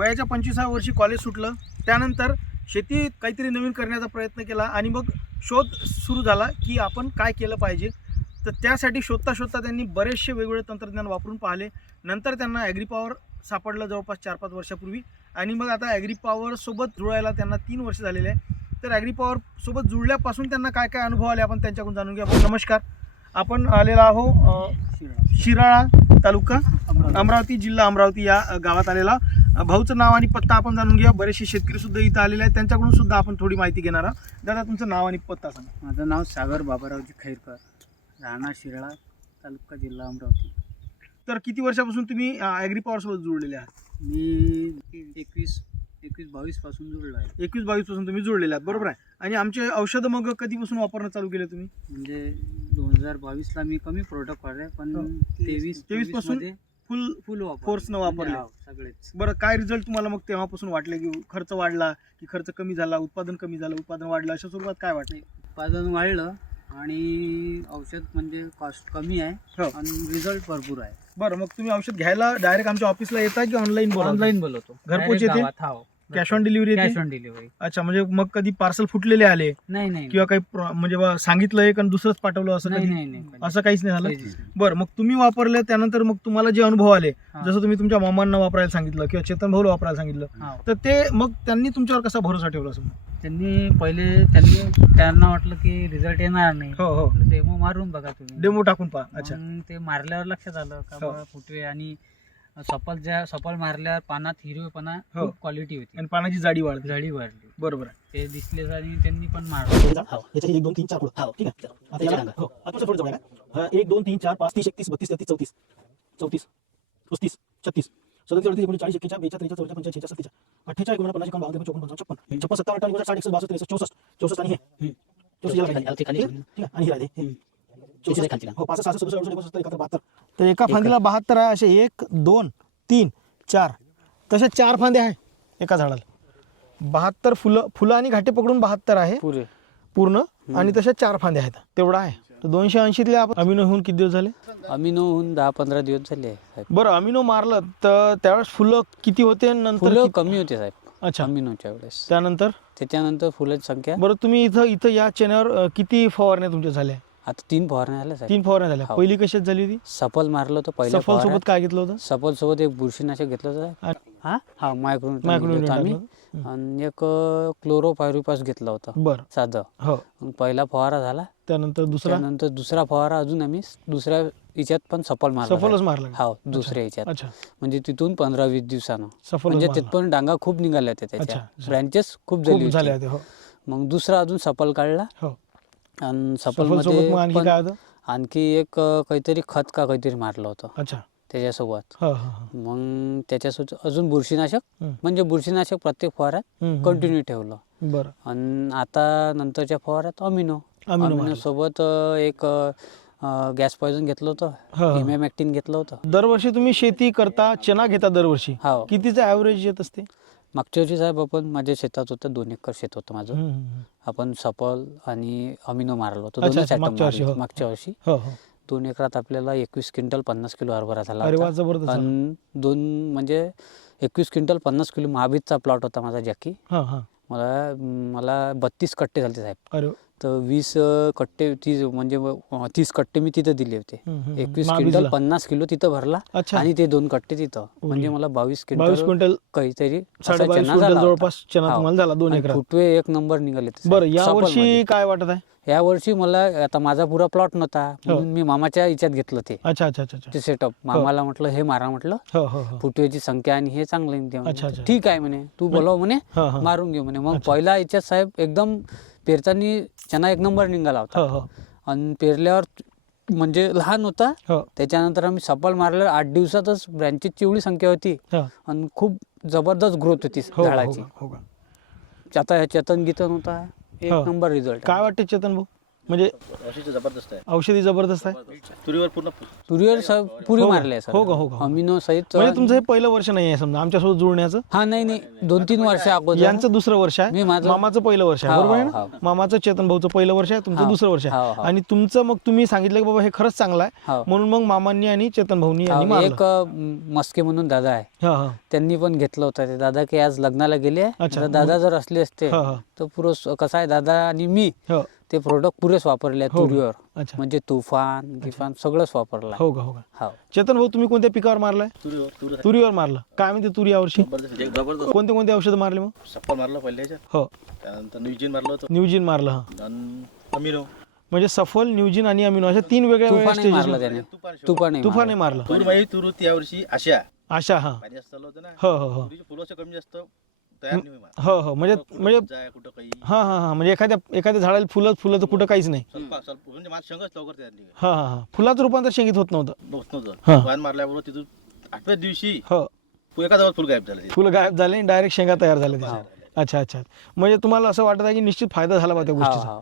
वयाच्या 25व्या वर्षी कॉलेज सुटलं. त्यानंतर शेती काहीतरी नवीन करण्याचा प्रयत्न केला आणि मग शोध सुरू झाला की आपण काय केलं पाहिजे. तर त्यासाठी शोधता शोधता त्यांनी बरेचसे वेगवेगळे तंत्रज्ञान वापरून पाहिले. नंतर त्यांना ॲग्रीपॉवर सापडलं जवळपास 4-5 वर्षापूर्वी आणि मग आता ॲग्रीपॉवरसोबत जुळायला त्यांना 3 वर्ष झालेले आहे. तर ॲग्रीपॉवरसोबत जुळल्यापासून त्यांना काय काय अनुभव आले आपण त्यांच्याकडून जाणून घ्या. नमस्कार, आपण आलेला आहो शिराळा तालुका अमरावती जिल्हा अमरावती या गावात आलेला. भाऊचं नाव आणि पत्ता आपण जाणून घ्या. बरेचसे शेतकरी सुद्धा इथं आलेले आहेत, त्यांच्याकडून सुद्धा आपण थोडी माहिती घेणार आहोत. दादा, तुमचं नाव आणि पत्ता सांगा. माझं नाव सागर बाबारावजी खैरकर, राहणार शिराळा तालुका जिल्हा अमरावती. तर किती वर्षापासून तुम्ही ॲग्रीपॉवरसोबत जुळलेले आहात? मी 21-22 पासून जुळलो आहे. 21-22 पासून तुम्ही जुळलेले आहात, बरोबर आहे. आणि आमचे औषधं मग कधीपासून वापरणं चालू केले तुम्ही? म्हणजे 2022 मी कमी प्रोडक्ट वापरले, पण 23 पासून फुल फोर्सनं वापरले सगळेच. बरं, काय रिझल्ट तुम्हाला मग तेव्हापासून वाटले की खर्च वाढला की खर्च कमी झाला, उत्पादन कमी झालं, उत्पादन वाढलं, अशा स्वरूपात काय वाटलं? उत्पादन वाढलं आणि औषध म्हणजे कॉस्ट कमी आहे आणि रिझल्ट भरपूर आहे. बरं, मग तुम्ही औषध घ्यायला डायरेक्ट आमच्या ऑफिसला येता की ऑनलाईन ऑनलाईन बोलवतो, घरपोच येते? Cash on delivery cash on delivery. अच्छा, म्हणजे मग कधी पार्सल फुटलेले आले नाही किंवा काही म्हणजे सांगितलं एक आणि दुसरंच पाठवलं असं कधी? नाही, असं काहीच नाही झालं. बरं, मग तुम्ही वापरलं त्यानंतर मग तुम्हाला जे अनुभव आले, जसं तुम्ही तुमच्या मामांना वापरायला सांगितलं किंवा चेतन भाऊला वापरायला सांगितलं, तर ते मग त्यांनी तुमच्यावर कसा भरोसा ठेवला? त्यांना वाटलं की रिझल्ट येणार नाही. हो, डेमो मारून बघा तुम्ही, डेमो टाकून पहा. अच्छा, ते मारल्यावर लक्षात आलं का बाबा फुटवे आणि सफल मारल्यावर पानात हिरवेपणा खूप क्वालिटी होती आणि पानाची जाडी वाढली. बरोबर आहे. ते दिसले आणि त्यांनी पण मारलं. 1 2 3 4 पुढे. ठीक आहे. आता याला सांगा. आता पुढे जाऊया. 1 2 3 4 5 30 31 32 33 34 34 35 36 37 38 39 40 41 42 43 44 45 46 47 48 49 50 52 54 55 56 57 58 59 60 61 62 63 64 आणि हे 64 याला खाली. ठीक आहे. आणि हे राहते 64 खाली. हो, 65 66 67 68 69 71 तर एका फांदीला 72 आहे. असे 1 2 3 4 तसे 4 फांदे आहे एका झाडाला. 72 फुलं आणि घाटे पकडून 72 आहे पूर्ण. आणि तशा 4 फांद्या आहेत, तेवढा आहे. तर 280 आपण अमिनो होऊन किती दिवस झाले? अमिनो होऊन 10-15 दिवस झाले. बरं, अमिनो मारलं तर त्यावेळेस फुलं किती होते? नंतर कमी होते साहेब. अच्छा, अमिनोच्या वेळेस. त्याच्यानंतर फुलाची संख्या. बरं, तुम्ही इथं या चेन्यावर किती फवारण्या तुमच्या झाल्या? आता 3 फवारण्या झाल्या साहेब. 3 फवारण्या झाल्या. पहिली कशात झाली होती? सफल मारलं होतं पहिल्या. सफल सोबत काय घेतलं होतं? सफल सोबत एक बुरशीनाशक घेतलं होतं. हा मायक्रोन्यूट्रॉन आम्ही. आणि एक क्लोरोपायरिपास घेतला होता. बरं, साधं. हो. पहिला फवारा झाला. त्यानंतर दुसरा फवारा अजून आम्ही दुसऱ्या याच्यात पण सफलच मारला. हा, दुसऱ्या याच्यात. म्हणजे तिथून 15-20 दिवसानं म्हणजे तिथून डांगा खूप निघाल्या होत्या, त्याच्या ब्रँचेस खूप झाले होते. मग दुसरा अजून सफल काढला. आणि सफल मध्ये आणखी एक काहीतरी खत का काहीतरी मारलं होतं त्याच्यासोबत. मग त्याच्यासोबत अजून बुरशीनाशक, म्हणजे बुरशीनाशक प्रत्येक फवाऱ्यात कंटिन्यू ठेवलं. बरं. आणि आता नंतरच्या फवाऱ्यात अमिनो सोबत एक गॅस पॉइझन घेतलं होतं, इमॅमॅक्टिन घेतलं होतं. दरवर्षी तुम्ही शेती करता, चना घेता दरवर्षी, कितीचं ॲव्हरेज येत असते? मागच्या वर्षी साहेब आपण माझ्या शेतात होतं, 2 एकर शेत होतं माझं. आपण सफल आणि अमिनो मारलं होतं मागच्या वर्षी. 2 एकरात आपल्याला 21 क्विंटल 50 किलो हरभरा झाला. आणि 2 21 क्विंटल 50 किलो महाबीजचा प्लॉट होता माझा जॅकी. मला 32 कट्टे झाले साहेब. तर 20 कट्टे 30 कट्टे मी तिथं दिले होते. 21 क्विंटल 50 किलो तिथं भरला आणि ते 2 कट्टे तिथं. म्हणजे मला 22 क्विंटल काहीतरी जवळपास चना तुम्हाला झाला 2 एकरात. फुटवे 1 नंबर निघाले. बरं, या वर्षी काय वाटत आहे? या वर्षी मला आता माझा पुरा प्लॉट नव्हता म्हणून मी मामाच्या याच्यात घेतलं ते सेटअप. मामाला म्हटलं हे मारा, म्हटलं फुटवेची संख्या आणि हे चांगलं. ठीक आहे म्हणे, तू बोलव म्हणे, मारून घेऊ म्हणे. मग पहिला याच्यात साहेब एकदम पेरताना चना 1 नंबर निघाला होता. आणि पेरल्यावर म्हणजे लहान होता. त्याच्यानंतर आम्ही सफल मारल्यावर 8 दिवसातच ब्रँचेसची एवढी संख्या होती आणि खूप जबरदस्त ग्रोथ होती झाडाची. आता चेतन गीतन होता 1 नंबर रिझल्ट. काय वाटते चेतन भाऊ? म्हणजे जबरदस्त आहे. औषधी जबरदस्त आहे. तुरीवर पूर्ण तुरीवर पुरी मारले आहे हो सर का, हो का. अमिनो सहित. म्हणजे तुमचं हे पहिलं वर्ष नाही आहे समजा आमच्यासोबत जुळण्याचं. हा नाही 2-3 वर्ष अगोदर यांचं दुसरं वर्ष आहे, मी माझं- मामाचं पहिलं वर्ष आहे, हो, बरोबर आहे हो, ना. हो. मामाचं चेतन भाऊचं पहिलं वर्ष आहे, तुमचं हो, दुसरं वर्ष हो, आहे. हो. आणि तुमचं मग तुम्ही सांगितलं की बाबा हे खरंच चांगलं आहे, हो. म्हणून मग मामांनी आणि चेतन भाऊनी यांनी हा, मारलं. एक मस्के म्हणून दादा आहे, हा हा त्यांनी पण घेतलं होतं ते दादा की आज लग्नाला गेले अच्छा. तर दादा जर असले असते हा हा तर पुरं कसं आहे दादा आणि मी हो ते प्रोडक्ट पुरेच वापरले आहेत हो. तुरीवर. अच्छा. म्हणजे तुफान गिफान सगळंच वापरलं आहे. हो का, हो का. हो. चेतन भाऊ तुम्ही कोणत्या पिकावर मारलाय? तुरीवर तुरीवर मारलं. काय म्हणते तुरी यावर्षी? जबरदस्त. कोणते कोणते औषधं मारले मग? सप्पा मारलं पहिल्या ह्याच्यात, हो त्यानंतर न्यूजीन मारलं होतं, न्यूजीन मारलं. हा आणि अमिनो. म्हणजे सफल, न्यूजीन आणि अमिनो अशा 3 वेगळ्या वेगळ्या तुफानही मारलं स्टेजेस. त्याने. तुफानही तुफाने मारलं. तूर माही तूर होती यावर्षी आशा आशा. हा पाणी जास्त झालं होतं ना, हो हो हो तुरीची फुलं कमी जास्त तयार नाही होईल. हो हो म्हणजे म्हणजे कुठं काही हा हा हा म्हणजे एखाद्या झाडाला फुलं तर कुठं काहीच नाही. स्वल्प म्हणजे माझ शंगच लवकर तयार नाही हा हा हा फुलाचं रूपांतर शेंगीत होत नव्हतं. होत हा. नव्हतं. वाहन मारल्याबरोबर तिथून 8व्या दिवशी हो एका जागेवर फुल गायब झालं. फुलं गायब झाले, डायरेक्ट शेंगा तयार झाल्या त्याच्या. हो. अच्छा अच्छा. म्हणजे तुम्हाला असं वाटत आहे की निश्चित फायदा झाला बा त्या हो, गोष्टीचा. हो.